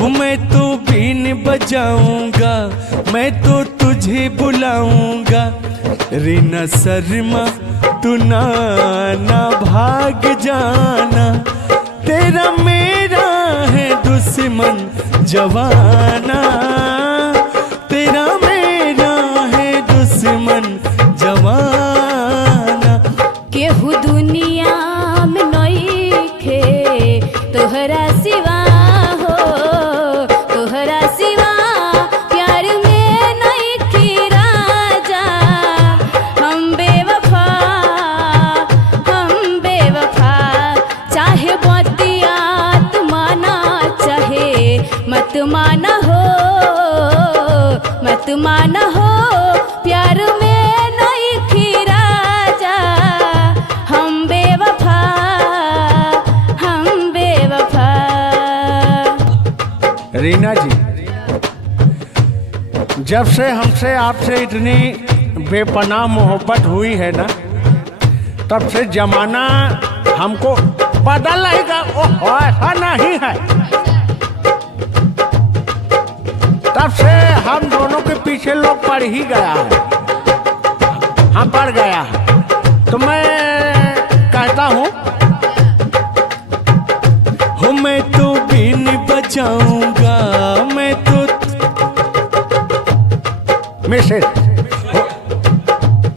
हूँ मैं तो बीन बजाऊंगा, मैं तो तुझे बुलाऊंगा। रीना शर्मा तू ना भाग जाना, तेरा मेरा है दुश्मन जवाना, तेरा मेरा है दुश्मन जवाना। केहू दुनिया में नइखे तोहरा सिवा हो, तोहरा सिवा प्यार में नइखे राजा। हम बेवफा चाहे बतिया तू माना चाहे मत माना हो, मत माना हो। प्यार में नइखे राजा, हम बेवफा, हम बेवफा। रीना जी, जब से हमसे आपसे इतनी बेपनाह मोहब्बत हुई है ना, तब से जमाना हमको बदल रहेगा। ओह, ऐसा नहीं है। तब से हम दोनों के पीछे लोग पड़ ही गया है, हम पड़ गया है। तो मैं कहता हूँ मैं तो बीन बजाऊंगा, मैं तो मिसेज,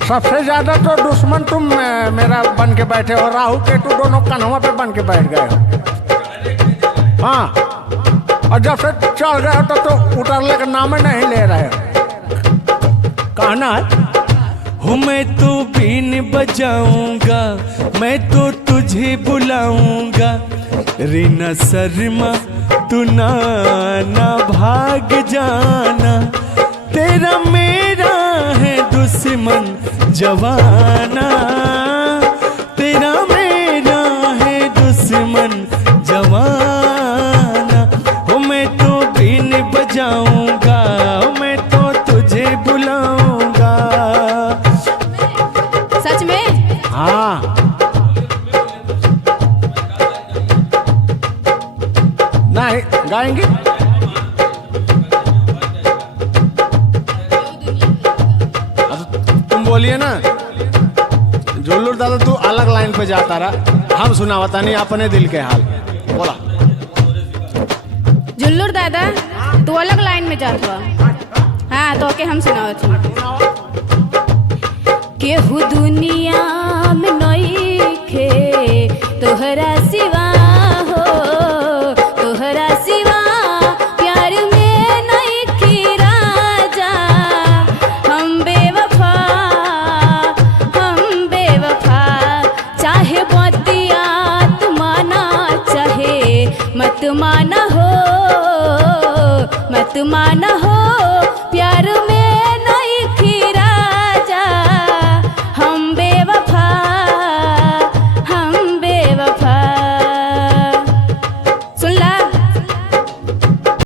सबसे ज्यादा तो दुश्मन तुम मेरा बन के बैठे हो। राहु केतु दोनों कन्हवा पे बन के बैठ गए हो। हाँ, और जब से चल गए हो तो उतरने का नाम नहीं ले रहे हो। कहना है मैं तो बीन बजाऊंगा, मैं तो तुझे बुलाऊंगा। रीना शर्मा तू ना भाग जाना, तेरा मेरा है दुश्मन जवाना, तेरा मेरा है दुश्मन जवाना। मैं तो बीन बजाऊंगा, मैं तो तुझे बुलाऊंगा। सच में? हाँ, नहीं गाएंगे। तुम बोलिए ना जुल्लू दादा, तू अलग लाइन पे जाता रहा, हम सुनावता नहीं अपने दिल के हाल। बोला जुल्लूर दादा, तू अलग लाइन में जात बा। हाँ, तो के हम सुनावत हूँ। केहू दुनिया में नई